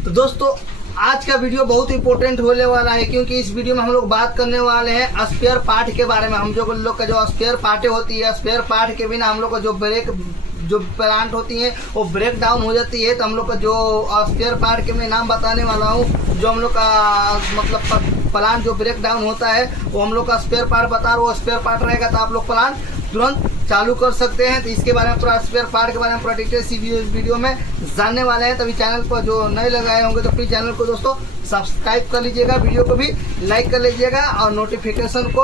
तो दोस्तों आज का वीडियो बहुत इंपॉर्टेंट होने वाला है, क्योंकि इस वीडियो में हम लोग बात करने वाले हैं स्पेयर पार्ट के बारे में। हम लोग का जो स्पेयर पार्टें होती है, स्पेयर पार्ट के बिना हम लोग का जो प्लांट होती है वो ब्रेक डाउन हो जाती है। तो हम लोग का जो स्पेयर पार्ट के मैं नाम बताने वाला हूँ, जो हम लोग का मतलब प्लांट जो ब्रेक डाउन होता है वो हम लोग का स्पेयर पार्ट बता रहा हूँ। स्पेयर पार्ट रहेगा तो आप लोग प्लांट तुरंत चालू कर सकते हैं। तो इसके बारे में पूरा स्पेयर पार्ट के बारे में पूरा डिटेल वीडियो में जानने वाले हैं। तभी चैनल पर जो नए लगाए होंगे तो प्लीज चैनल को दोस्तों सब्सक्राइब कर लीजिएगा, वीडियो को भी लाइक कर लीजिएगा और नोटिफिकेशन को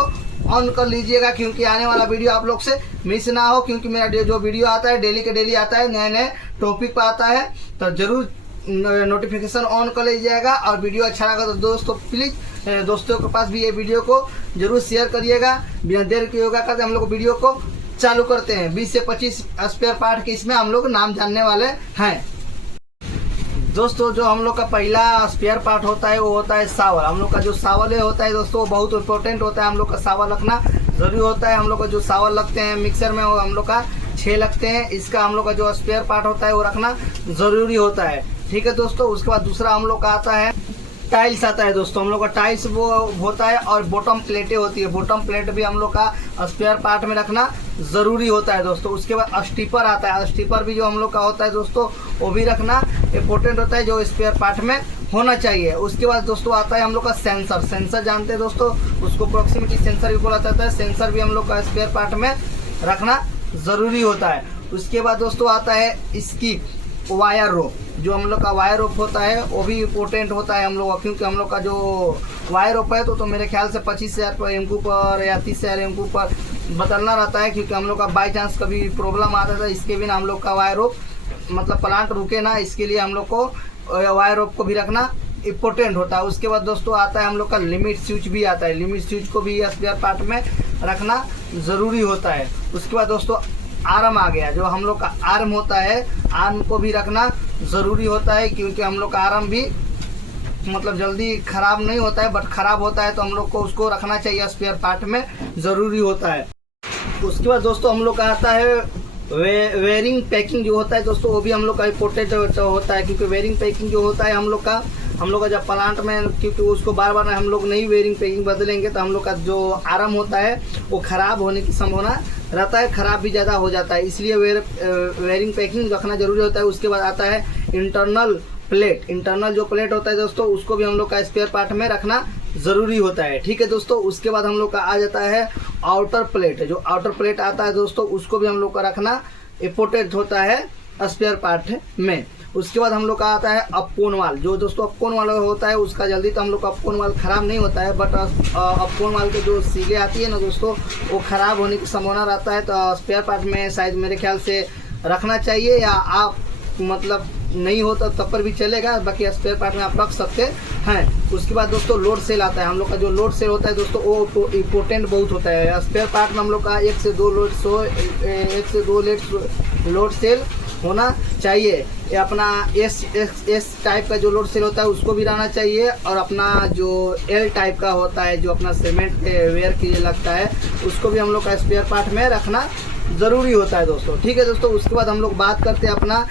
ऑन कर लीजिएगा, क्योंकि आने वाला वीडियो आप लोग से मिस ना हो। क्योंकि मेरा जो वीडियो आता है डेली के डेली आता है, नए नए टॉपिक पर आता है, तो जरूर नोटिफिकेशन ऑन कर लीजिएगा। और वीडियो अच्छा लगा तो दोस्तों प्लीज दोस्तों के पास भी ये वीडियो को जरूर शेयर करिएगा। बिना देर के योगा करते हम लोग वीडियो को चालू करते हैं। 20 से 25 स्पेयर पार्ट के इसमें हम लोग नाम जानने वाले हैं। दोस्तों जो हम लोग का पहला स्पेयर पार्ट होता है वो होता है शावर। हम लोग का जो शावर होता है दोस्तों वो बहुत इंपॉर्टेंट होता है। हम लोग का शावर रखना जरूरी होता है। हम लोग का जो शावर लगते हैं मिक्सर में वो हम लोग का 6 लगते हैं। इसका हम लोग का जो स्पेयर पार्ट होता है वो रखना जरूरी होता है। ठीक है दोस्तों। उसके बाद दूसरा हम लोग का आता है टाइल्स आता है। दोस्तों हम लोग का टाइल्स वो होता है और बॉटम प्लेटें होती है। बॉटम प्लेट भी हम लोग का स्पेयर पार्ट में रखना जरूरी होता है दोस्तों। उसके बाद स्टीपर आता है। स्टीपर भी जो हम लोग का होता है दोस्तों वो भी रखना इम्पोर्टेंट होता है, जो स्पेयर पार्ट में होना चाहिए। उसके बाद दोस्तों आता है हम लोग का सेंसर। सेंसर जानते हैं दोस्तों, उसको प्रॉक्सिमिटी सेंसर भी बोला जाता है। सेंसर भी हम लोग का स्पेयर पार्ट में रखना जरूरी होता है। उसके बाद दोस्तों आता है इसकी वायर रोप। जो हम लोग का वायर रोप होता है वो भी इम्पोर्टेंट होता है हम लोग, क्योंकि हम लोग का जो वायर रोप है तो मेरे ख्याल से 25,000 पर एमकू पर या 30,000 एमकू पर बदलना रहता है। क्योंकि हम लोग का बाई चांस कभी प्रॉब्लम आता था, इसके बिना हम लोग का वायर रोप मतलब प्लांट रुके ना, इसके लिए हम लोग को वायर रोप को भी रखना इम्पोर्टेंट होता है। उसके बाद दोस्तों आता है हम लोग का लिमिट स्विच भी आता है। लिमिट स्विच को भी स्पेयर पार्ट में रखना ज़रूरी होता है। उसके बाद दोस्तों आर्म आ गया। जो हम लोग का आर्म होता है, आर्म को भी रखना ज़रूरी होता है, क्योंकि हम लोग का आर्म भी मतलब जल्दी ख़राब नहीं होता है, बट ख़राब होता है तो हम लोग को उसको रखना चाहिए स्पेयर पार्ट में ज़रूरी होता है। उसके बाद दोस्तों हम लोग का आता है वेयरिंग पैकिंग जो होता है दोस्तों, वो भी हम लोग का इम्पोर्टेंट होता है। क्योंकि वेयरिंग पैकिंग जो होता है हम लोग का जब प्लांट में, क्योंकि उसको बार बार हम लोग नई वेयरिंग पैकिंग बदलेंगे तो हम लोग का जो आर्म होता है वो ख़राब होने की संभावना रहता है, ख़राब भी ज़्यादा हो जाता है। इसलिए वेयरिंग पैकिंग रखना जरूरी होता है। उसके बाद आता है इंटरनल प्लेट। इंटरनल जो प्लेट होता है दोस्तों उसको भी हम लोग का स्पेयर पार्ट में रखना ज़रूरी होता है। ठीक है दोस्तों। उसके बाद हम लोग का आ जाता है आउटर प्लेट। जो आउटर प्लेट आता है दोस्तों उसको भी हम लोग का रखना इम्पोर्टेंट होता है स्पेयर पार्ट में। उसके बाद हम लोग का आता है अपकोन वाल। जो दोस्तों अपकोन वाल होता है उसका जल्दी तो हम लोग का अपकोन वाल ख़राब नहीं होता है, बट अपकोन वाल के जो सीले आती है ना दोस्तों वो ख़राब होने की संभावना रहता है। तो स्पेयर पार्ट में शायद मेरे ख्याल से रखना चाहिए, या आप मतलब नहीं हो तो तब पर भी चलेगा, बाकी स्पेयर पार्ट में आप रख सकते हैं। उसके बाद दोस्तों लोड सेल आता है। हम लोग का जो लोड सेल होता है दोस्तों वो इम्पोर्टेंट बहुत होता है। स्पेयर पार्ट में हम लोग का 1 से 2 लोड सेल होना चाहिए। ये अपना एस टाइप का जो लोड सेल होता है उसको भी रहना चाहिए, और अपना जो एल टाइप का होता है जो अपना सीमेंट के वेयर के लिए लगता है उसको भी हम लोग का स्पेयर पार्ट में रखना ज़रूरी होता है दोस्तों। ठीक है दोस्तों। उसके बाद हम लोग बात करते हैं अपना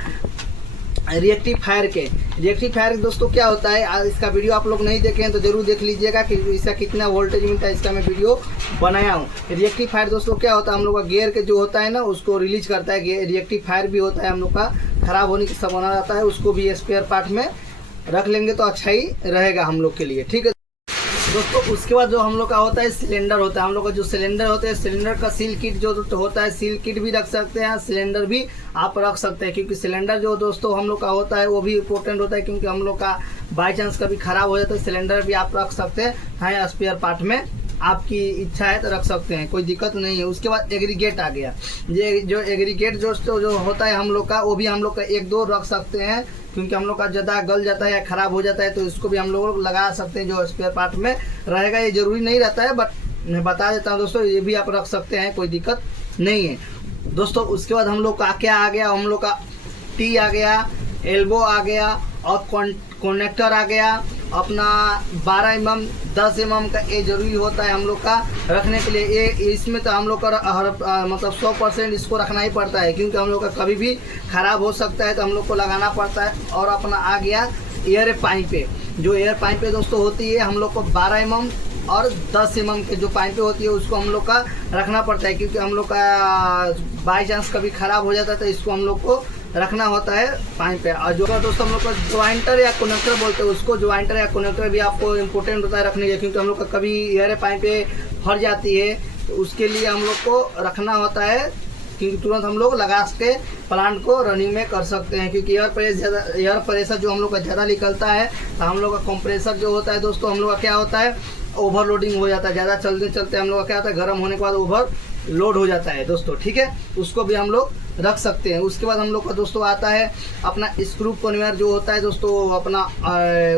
रिएक्टिफायर के। रिएक्टिफायर दोस्तों क्या होता है, इसका वीडियो आप लोग नहीं देखे हैं तो जरूर देख लीजिएगा कि इसका कितना वोल्टेज मिलता है, इसका मैं वीडियो बनाया हूँ। रिएक्टिफायर दोस्तों क्या होता है, हम लोग का गियर के जो होता है ना उसको रिलीज करता है। रिएक्टिफायर भी होता है हम लोग का, ख़राब होने की संभावना रहता है, उसको भी स्पेयर पार्ट में रख लेंगे तो अच्छा ही रहेगा हम लोग के लिए। ठीक है दोस्तों। उसके बाद जो हम लोग का होता है सिलेंडर होता है। हम लोग का जो सिलेंडर होता है, सिलेंडर का सील किट जो होता है, सील किट भी रख सकते हैं, सिलेंडर भी आप रख सकते हैं। क्योंकि सिलेंडर जो दोस्तों हम लोग का होता है वो भी इम्पोर्टेंट होता है, क्योंकि हम लोग का बाई चांस कभी ख़राब हो जाता है, सिलेंडर भी आप रख सकते हैं स्पेयर पार्ट में। आपकी इच्छा है तो रख सकते हैं, कोई दिक्कत नहीं है। उसके बाद एग्रीगेट आ गया। ये जो एग्रीगेट जो होता है हम लोग का, वो भी हम लोग का 1-2 रख सकते हैं, क्योंकि हम लोग का ज़्यादा गल जाता है या ख़राब हो जाता है तो इसको भी हम लोग लगा सकते हैं, जो स्पेयर पार्ट में रहेगा। ये ज़रूरी नहीं रहता है, बट मैं बता देता हूँ दोस्तों, ये भी आप रख सकते हैं, कोई दिक्कत नहीं है दोस्तों। उसके बाद हम लोग का क्या आ गया, हम लोग का टी आ गया, एल्बो आ गया और कनेक्टर आ गया। अपना 12 mm 10 mm का ये जरूरी होता है हम लोग का रखने के लिए। ये इसमें तो हम लोग का मतलब 100% इसको रखना ही पड़ता है, क्योंकि हम लोग का कभी भी ख़राब हो सकता है तो हम लोग को लगाना पड़ता है। और अपना आ गया एयर पाइप है। जो एयर पाइप है दोस्तों होती है हम लोग को 12 mm और 10 mm के जो पाइपें होती है उसको हम लोग का रखना पड़ता है, क्योंकि हम लोग का बाई चांस कभी ख़राब हो जाता है तो इसको हम लोग को रखना होता है पाइप पे। और जो दोस्तों हम लोग को ज्वाइंटर या कनेक्टर बोलते हैं, उसको ज्वाइंटर या कनेक्टर भी आपको इम्पोर्टेंट होता है रखने के, क्योंकि हम लोग का कभी एयर पाइप पे फट जाती है तो उसके लिए हम लोग को रखना होता है, क्योंकि तुरंत हम लोग लगा के प्लांट को रनिंग में कर सकते हैं। क्योंकि एयर प्रेशर जो हम लोग का ज़्यादा निकलता है तो हम लोग का कंप्रेसर जो होता है दोस्तों हम लोग का क्या होता है, ओवरलोडिंग हो जाता है। ज़्यादा चलते चलते हम लोग का क्या होता है, गर्म होने के बाद ओवरलोड हो जाता है दोस्तों, ठीक है। उसको भी हम लोग रख सकते हैं। उसके बाद हम लोग का दोस्तों आता है अपना स्क्रू कन्वेयर जो होता है दोस्तों, अपना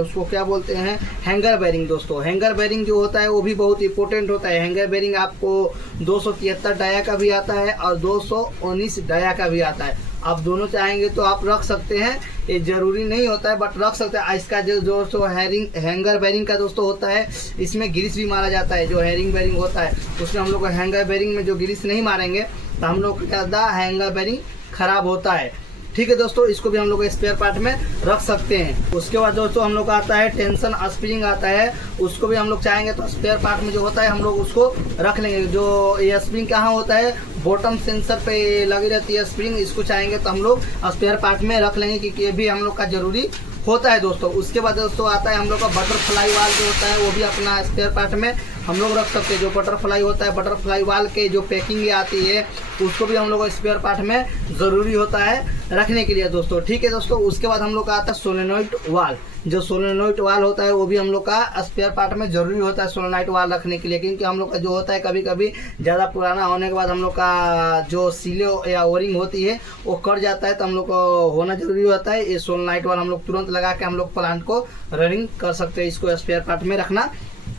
उसको क्या बोलते हैं, हैंगर बेरिंग दोस्तों। हैंगर बेरिंग जो होता है वो भी बहुत इंपॉर्टेंट होता है। हैंगर बेरिंग आपको 273 डाया का भी आता है और 219 डाया का भी आता है। आप दोनों चाहेंगे तो आप रख सकते हैं, ये जरूरी नहीं होता है बट रख सकते हैं। इसका जो दोस्तों हैंगर बेरिंग का दोस्तों होता है, इसमें ग्रीस भी मारा जाता है। जो हैंगिंग बेरिंग होता है उसमें हम लोग को हैंगर बेरिंग में जो ग्रीस नहीं मारेंगे तो हम लोग का ज़्यादा हैंगर बेरिंग खराब होता है, ठीक है दोस्तों। इसको भी हम लोग स्पेयर पार्ट में रख सकते हैं। उसके बाद दोस्तों हम लोग का आता है टेंशन स्प्रिंग आता है, उसको भी हम लोग चाहेंगे तो स्पेयर पार्ट में जो होता है हम लोग उसको रख लेंगे। जो ये स्प्रिंग कहाँ होता है, बॉटम सेंसर पे लगी रहती है स्प्रिंग, इसको चाहेंगे तो हम लोग स्पेयर पार्ट में रख लेंगे, क्योंकि ये भी हम लोग का जरूरी होता है दोस्तों। उसके बाद दोस्तों आता है हम लोग का बटरफ्लाई वाल जो होता है, वो भी अपना स्पेयर पार्ट में हम लोग रख सकते हैं। जो बटरफ्लाई होता है, बटरफ्लाई वाल के जो पैकिंग आती है उसको भी हम लोग स्पेयर पार्ट में ज़रूरी होता है रखने के लिए दोस्तों, ठीक है दोस्तों। उसके बाद हम लोग का आता है सोलेनोइड वाल। जो सोलेनोइड वाल होता है वो भी हम लोग का स्पेयर पार्ट में ज़रूरी होता है सोलेनोइड वाल रखने के लिए, क्योंकि हम लोग का जो होता है कभी कभी ज़्यादा पुराना होने के बाद हम लोग का जो सीलो या ओरिंग होती है वो कट जाता है, तो हम लोग को होना जरूरी होता है। ये सोलेनोइड वाल हम लोग तुरंत लगा के हम लोग प्लांट को रनिंग कर सकते हैं। इसको स्पेयर पार्ट में रखना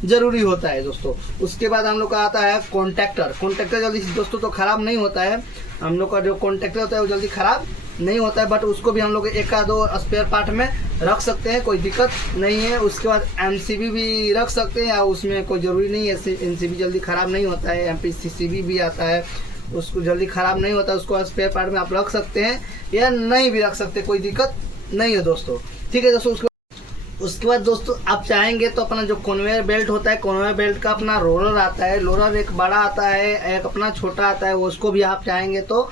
जरूरी होता है दोस्तों। उसके बाद हम लोग का आता है कॉन्टैक्टर। कॉन्टैक्टर जल्दी दोस्तों तो ख़राब नहीं होता है, हम लोग का जो कॉन्टैक्टर होता है वो जल्दी ख़राब नहीं होता है, बट उसको भी हम लोग एक का दो स्पेयर पार्ट में रख सकते हैं, कोई दिक्कत नहीं है। उसके बाद MCB भी रख सकते हैं, या उसमें कोई ज़रूरी नहीं है, MCB जल्दी ख़राब नहीं होता है। MPCB भी आता है, उसको जल्दी ख़राब नहीं होता है, उसको स्पेयर पार्ट में आप रख सकते हैं या नहीं भी रख सकते, कोई दिक्कत नहीं है दोस्तों, ठीक है दोस्तों। उसके बाद दोस्तों आप चाहेंगे तो अपना जो कन्वेयर बेल्ट होता है, कन्वेयर बेल्ट का अपना रोलर आता है, रोलर एक बड़ा आता है एक अपना छोटा आता है, उसको भी आप चाहेंगे तो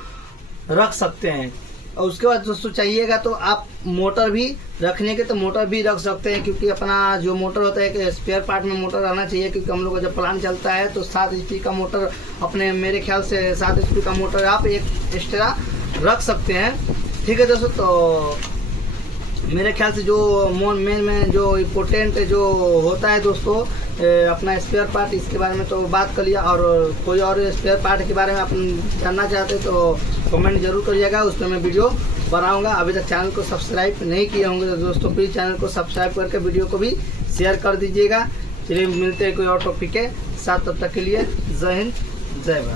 रख सकते हैं। और उसके बाद दोस्तों चाहिएगा तो आप मोटर भी रखने के तो मोटर भी रख सकते हैं, क्योंकि अपना जो मोटर होता है कि स्पेयर पार्ट में मोटर रहना चाहिए, क्योंकि हम लोग का जब प्लांट चलता है तो 7 HP का मोटर अपने मेरे ख्याल से 7 HP का मोटर आप एक एक्स्ट्रा रख सकते हैं, ठीक है दोस्तों। तो मेरे ख्याल से जो मेन में जो इम्पोर्टेंट जो होता है दोस्तों अपना स्पेयर पार्ट, इसके बारे में तो बात कर लिया। और कोई और स्पेयर पार्ट के बारे में आप जानना चाहते हैं तो कमेंट जरूर करिएगा, उस पर मैं वीडियो बनाऊंगा। अभी तक चैनल को सब्सक्राइब नहीं किए होंगे तो दोस्तों प्लीज़ चैनल को सब्सक्राइब करके वीडियो को भी शेयर कर दीजिएगा। चलिए मिलते हैं कोई और टॉपिक के साथ, तब तक के लिए जय हिंद जय भारत।